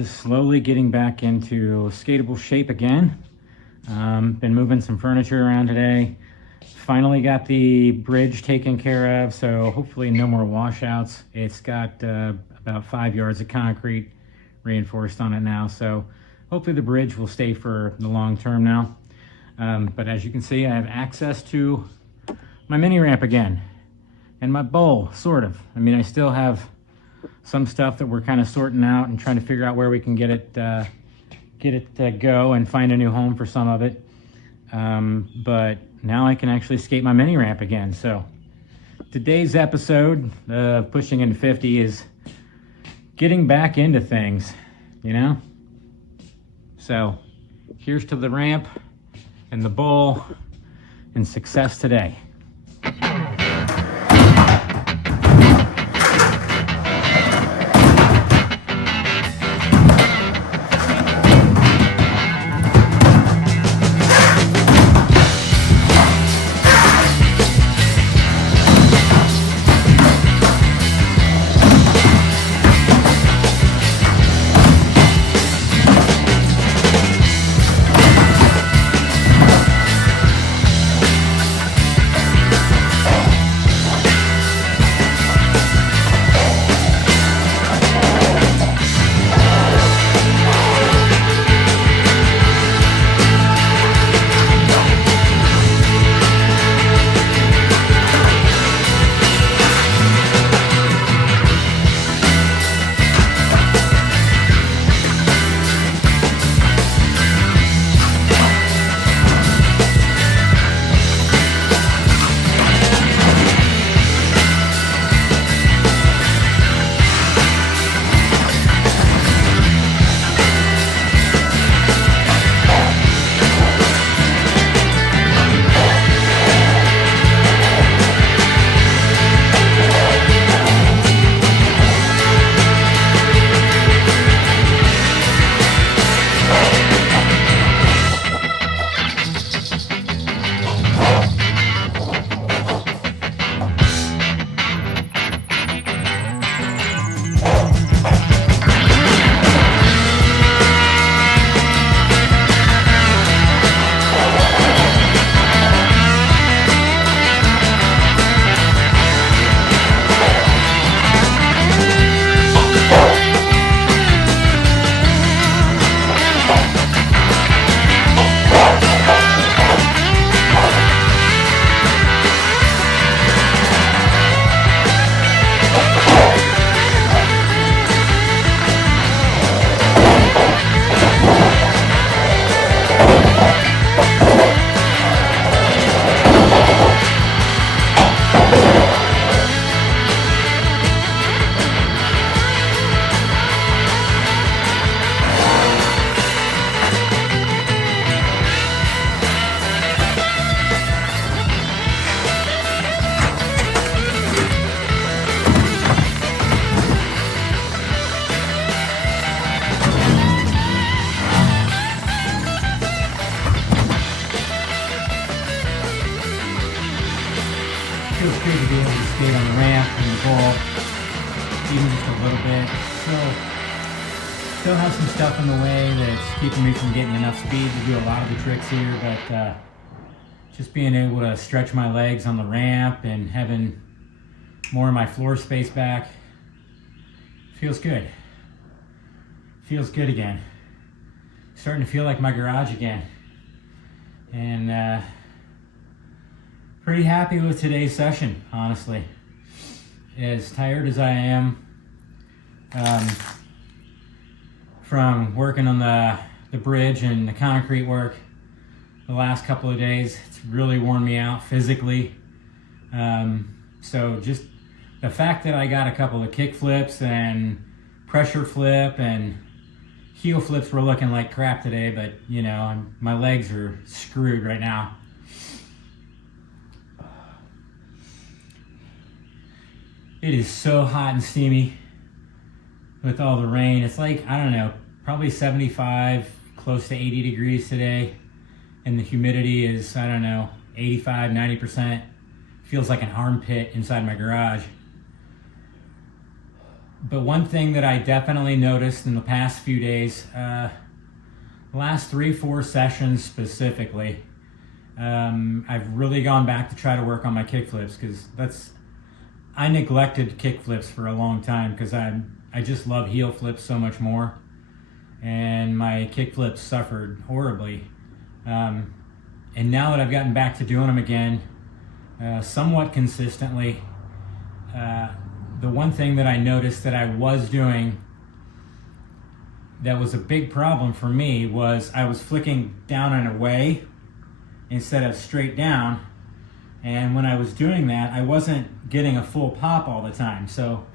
is slowly getting back into skatable shape again. Been moving some furniture around today. Finally got the bridge taken care of, so hopefully no more washouts. It's got about 5 yards of concrete reinforced on it now, so hopefully the bridge will stay for the long term now. But as you can see, I have access to my mini ramp again and my bowl, sort of. I mean, I still have some stuff that we're kind of sorting out and trying to figure out where we can get it go and find a new home for some of it. But now I can actually skate my mini ramp again. So today's episode of Pushing into 50 is getting back into things, you know? So here's to the ramp and the bowl and success today. Feels good to be able to skate on the ramp and the bowl, even just a little bit. Still have some stuff in the way that's keeping me from getting enough speed to do a lot of the tricks here, but just being able to stretch my legs on the ramp and having more of my floor space back feels good. Feels good again. Starting to feel like my garage again. And pretty happy with today's session, honestly. As tired as I am from working on the bridge and the concrete work the last couple of days, it's really worn me out physically. So just the fact that I got a couple of kick flips and pressure flip and heel flips were looking like crap today, but you know, my legs are screwed right now. It is so hot and steamy with all the rain. It's like, I don't know, probably 75, close to 80 degrees today. And the humidity is, I don't know, 85, 90%. Feels like an armpit inside my garage. But one thing that I definitely noticed in the past few days, last 3-4 sessions specifically, I've really gone back to try to work on my kickflips, because I neglected kickflips for a long time because I just love heel flips so much more, and my kickflips suffered horribly. And now that I've gotten back to doing them again, somewhat consistently, the one thing that I noticed that I was doing that was a big problem for me was I was flicking down and away instead of straight down. And when I was doing that, I wasn't getting a full pop all the time. So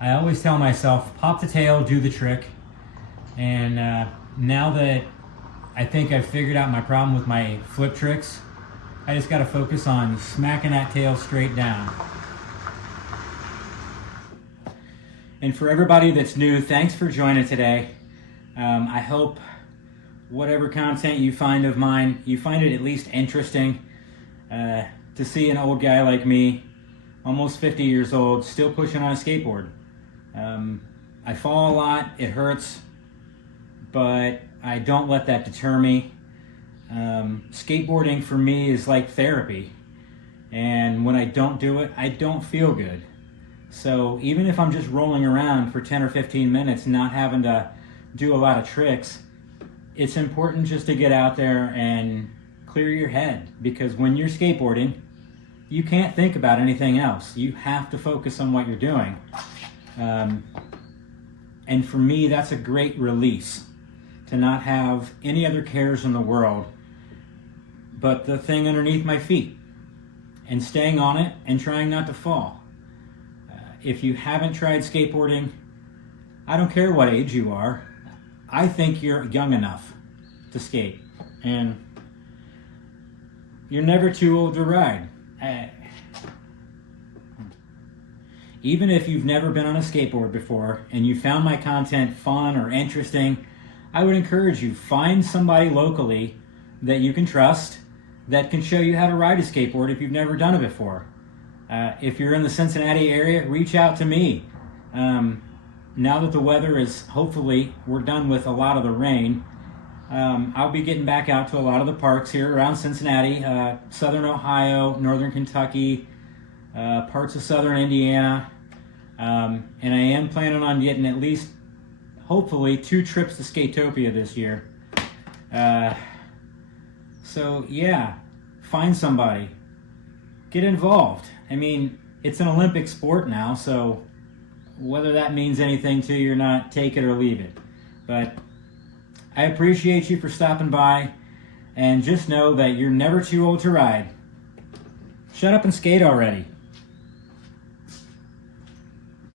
I always tell myself, pop the tail, do the trick. And now that I think I've figured out my problem with my flip tricks, I just got to focus on smacking that tail straight down. And for everybody that's new, thanks for joining today. I hope whatever content you find of mine, you find it at least interesting. To see an old guy like me, almost 50 years old, still pushing on a skateboard. I fall a lot, it hurts, but I don't let that deter me. Skateboarding for me is like therapy, and when I don't do it, I don't feel good. So even if I'm just rolling around for 10 or 15 minutes, not having to do a lot of tricks, it's important just to get out there and clear your head, because when you're skateboarding, you can't think about anything else. You have to focus on what you're doing. And for me, that's a great release, to not have any other cares in the world but the thing underneath my feet, and staying on it and trying not to fall. If you haven't tried skateboarding, I don't care what age you are, I think you're young enough to skate, and you're never too old to ride. Even if you've never been on a skateboard before and you found my content fun or interesting, I would encourage you, find somebody locally that you can trust that can show you how to ride a skateboard if you've never done it before. If you're in the Cincinnati area, reach out to me. Now that the weather is, hopefully, we're done with a lot of the rain, I'll be getting back out to a lot of the parks here around Cincinnati, southern Ohio, northern Kentucky, parts of southern Indiana, and I am planning on getting at least, hopefully, 2 trips to Skatopia this year. So yeah, find somebody, get involved. I mean, it's an Olympic sport now, so whether that means anything to you or not, take it or leave it. But I appreciate you for stopping by, and just know that you're never too old to ride. Shut up and skate already.